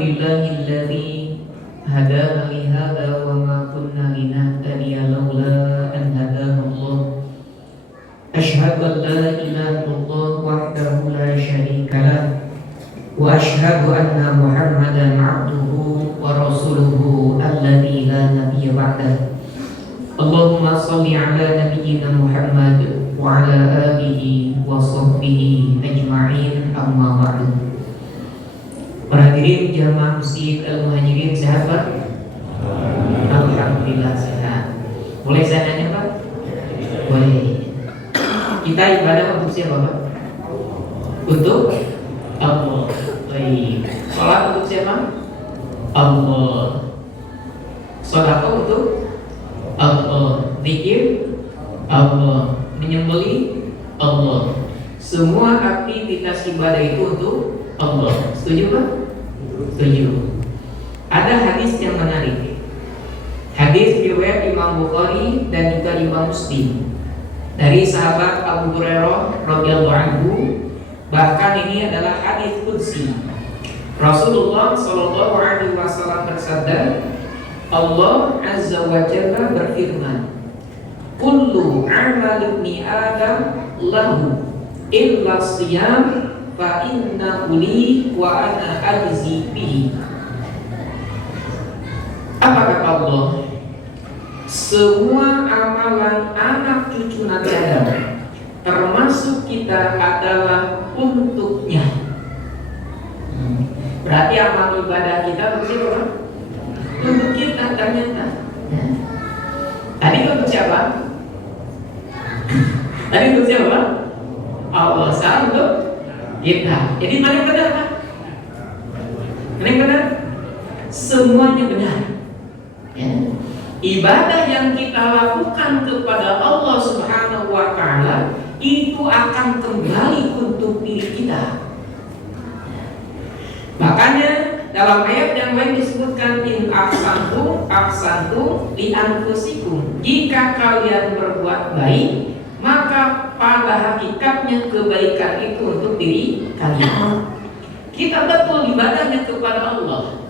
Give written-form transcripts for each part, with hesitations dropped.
Alhamdulillahilladzi hadana li hadza wa ma kunna linahtadiya laula an hadana Allah. Asyhadu an la ilaha illallah wahdahu la syarika lah wa asyhadu anna Muhammadan abduhu wa rasuluhu alladzi la nabiyya ba'dah. Allahumma shalli ala nabiyyina Muhammad wa ala alihi wa sahbihi ajma'in, amma ba'du. Para hadirin jamaah Masjid Al-Muhajirin, sehat Pak? Alhamdulillah sehat. Boleh saya tanya Pak? Boleh. Kita ibadah untuk siapa Pak? Untuk Allah. Baik. Salat untuk siapa? Allah. Sedekah untuk Allah. Zikir Allah. Menyembelih Allah. Semua aktivitas ibadah itu untuk Allah. Setuju Pak? Setuju. Ada hadis yang menarik. Hadis riwayat Imam Bukhari dan juga Imam Muslim dari sahabat Abu Hurairah radhiyallahu anhu. Bahkan ini adalah hadis qudsi. Rasulullah sallallahu alaihi wasallam bersabda, Allah azza wa jalla berfirman, kullu amal ibni Adam lahu illa siyam fa innahu li wa ana ajzi bihi. Apa kata Allah? Semua amalan anak cucu Nabi Adam, termasuk kita, adalah untuknya. Berarti amal ibadah kita untuk siapa? Untuk kita ternyata. Tadi untuk siapa? Tadi untuk siapa? Allah. Sekarang untuk kita. Jadi mana yang benar Pak? Mana yang benar? Semuanya benar. Ya. Ibadah yang kita lakukan kepada Allah Subhanahu wa Ta'ala itu akan kembali untuk diri kita. Makanya dalam ayat yang lain disebutkan, in ahsantum li anfusikum. Jika kalian berbuat baik, maka pada hakikatnya kebaikan itu untuk diri kalian. Kita betul ibadahnya kepada Allah.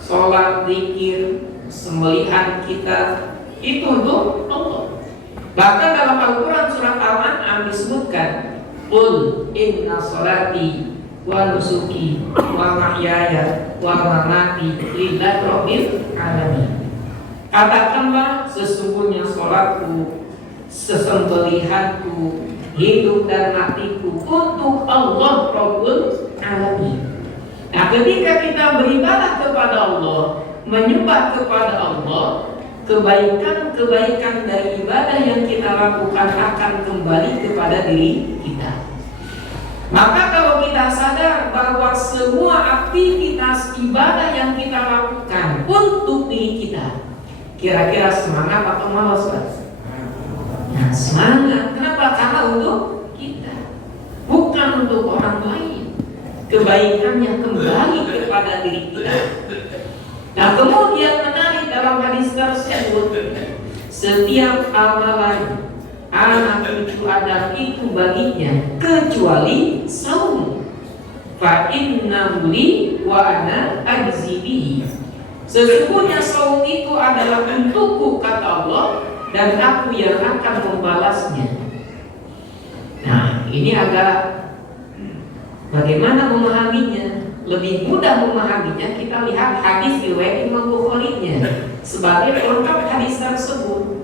Sholat, zikir, sembelihan kita itu untuk Allah. Bahkan dalam Al-Quran surat Al-An'am disebutkan, qul inna sholati wa nusuki wa mahyaya wa mamati lillahi rabbil alamin. Katakanlah, sesungguhnya sholatku, sesembelihanku, hidup dan matiku untuk Allah Rabbul Alamin. Nah, ketika kita beribadah kepada Allah, menyembah kepada Allah, kebaikan-kebaikan dari ibadah yang kita lakukan akan kembali kepada diri kita. Maka kalau kita sadar bahwa semua aktivitas ibadah yang kita lakukan untuk diri kita, kira-kira semangat atau malas Pak? Nah, semangat. Kenapa? Karena untuk kita, bukan untuk orang lain. Kebaikannya kembali kepada diri kita. Nah, kemudian menarik dalam hadis tersebut, setiap amalan anak cucu Adam itu baginya kecuali saum. Fa innahu li wa ana ajzi bihi. Sesungguhnya saum itu adalah untukku, kata Allah, dan aku yang akan membalasnya. Nah, ini agak bagaimana memahaminya? Lebih mudah memahaminya kita lihat hadis riwayat Imam Bukhari-nya sebagai pelengkap hadis tersebut.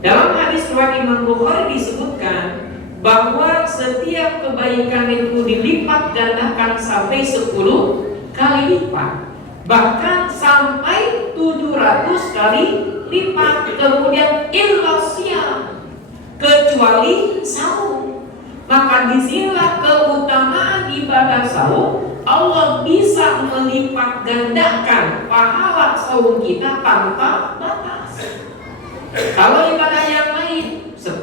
Dalam hadis riwayat Imam Bukhari disebutkan bahwa setiap kebaikan itu dilipat gandakan sampai 10 kali lipat, bahkan sampai 700 kali lipat. Kemudian illa siyam, kecuali saum. Maka disinilah keutamaan ibadah saum. Allah bisa melipat gandakan pahala saum kita tanpa batas. Kalau ibadah yang lain 10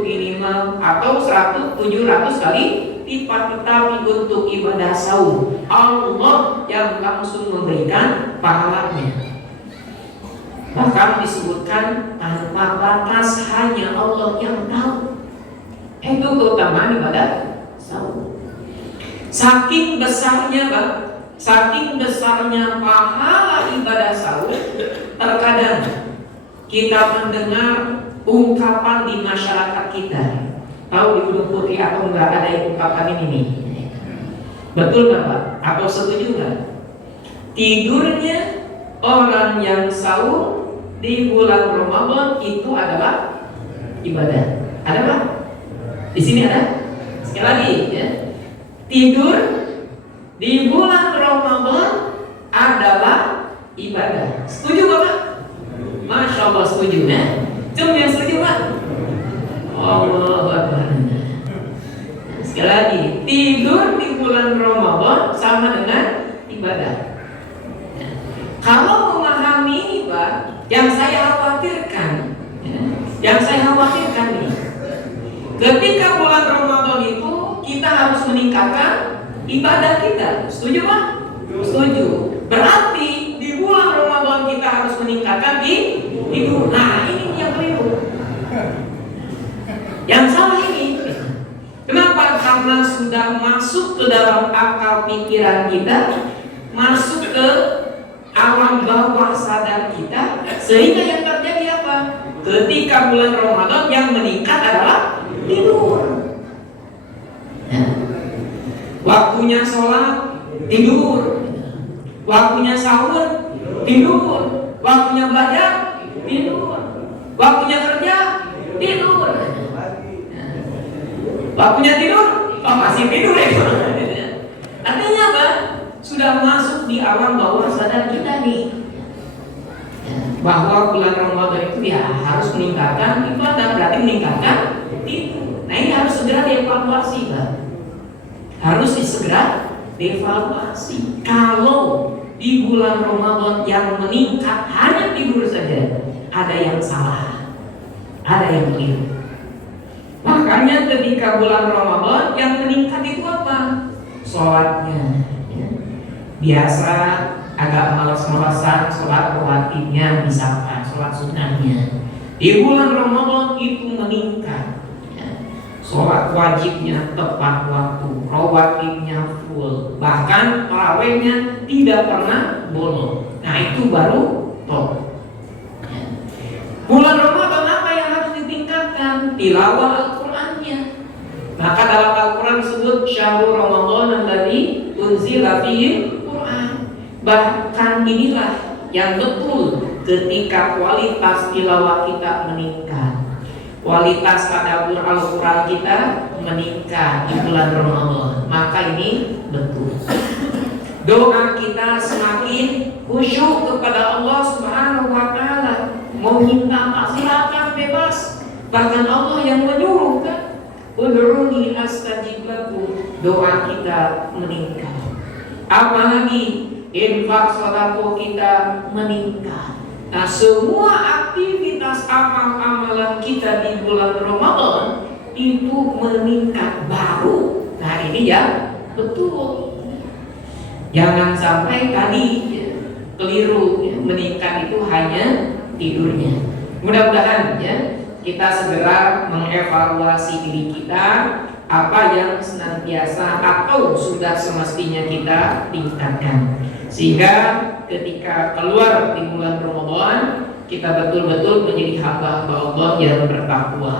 minimal atau 100, 700 kali lipat, tetapi untuk ibadah saum Allah yang langsung memberikan pahalanya. Bahkan disebutkan tanpa batas, hanya Allah yang tahu. Itu keutamaan ibadah saum. Saking besarnya Bang, saking besarnya pahala ibadah sahur, terkadang kita mendengar ungkapan di masyarakat kita. Tahu di Gunung Putri atau enggak ada ungkapan ini nih? Betul nggak Pak? Atau setuju nggak? Tidurnya orang yang sahur di bulan Ramadan itu adalah ibadah. Ada Pak? Di sini ada? Sekali lagi ya. Tidur di bulan Ramadan adalah ibadah. Setuju Bapak? Masya Allah setuju ya. Cuma yang setuju Pak? Allah Akbar. Sekali lagi, tidur di bulan Ramadan sama dengan ibadah. Kalau memahami ini Pak, yang saya khawatirkan nih, ketika bulan Ramadan itu kita harus meningkatkan ibadah kita. Setuju Pak? Setuju. Berarti di bulan Ramadan kita harus meningkatkan tidur. Nah ini yang keliru. Yang salah ini. Kenapa? Karena sudah masuk ke dalam akal pikiran kita, masuk ke alam bawah sadar kita, sehingga yang terjadi apa? Ketika bulan Ramadan yang meningkat adalah tidur. Waktunya sholat, tidur. Waktunya sahur, tidur. Waktunya belajar, tidur. Waktunya kerja, tidur. Waktunya tidur, masih tidur ya. Artinya apa? Sudah masuk di alam bawah sadar kita nih, bahwa bulan Ramadan itu ya harus meningkatkan ibadah, berarti meningkatkan tidur. Nah ini harus segera dievaluasi Pak. Harus segera dievaluasi. Kalau di bulan Ramadan yang meningkat hanya tidur saja, ada yang salah, ada yang keliru. Makanya ketika bulan Ramadan yang meningkat itu apa? Sholatnya biasa agak malas-malasan, sholat rawatibnya misalkan, sholat sunnahnya. Di bulan Ramadan itu meningkat, sholat wajibnya tepat waktu, rawatibnya full, bahkan tarawihnya tidak pernah bolong. Nah itu baru top. Bulan Ramadan apa yang harus ditingkatkan? Tilawah Al-Qur'annya. Maka dalam Al-Quran disebut syahrul Ramadan alladzi unzila fihi Qur'an. Bahkan inilah yang betul ketika kualitas tilawah kita meningkat, kualitas tadabbur Al-Quran kita meningkat di bulan Ramadan. Maka ini betul. Doa kita semakin khusyuk kepada Allah Subhanahu wa Ta'ala. Mau minta apa silakan bebas. Bahkan Allah yang menyuruh kan, ud'uni astajib lakum. Doa kita meningkat. Apalagi infak sedekah kita meningkat. Nah semua aktivitas amal-amalan kita di bulan Ramadan itu meningkat baru. Nah ini ya betul. Jangan sampai tadi keliru meningkat itu hanya tidurnya. Mudah-mudahan ya kita segera mengevaluasi diri kita, apa yang senantiasa atau sudah semestinya kita tingkatkan, sehingga ketika keluar di bulan Ramadan kita betul-betul menjadi hamba-hamba Allah yang bertakwa.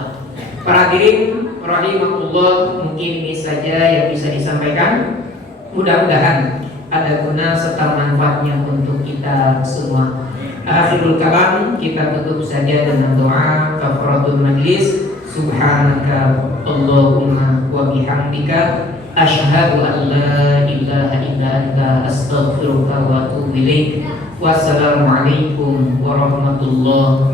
Para hadirin rahimahullah, mungkin ini saja yang bisa disampaikan. Mudah-mudahan ada guna serta manfaatnya untuk kita semua. Akhirul kalam, kita tutup saja dengan doa kafaratul majlis. Subhanaka Allahumma wa bihamdika asyhadu an la ilaha illa anta astaghfiruka wa atubu ilaik. Wassalamualaikum warahmatullahi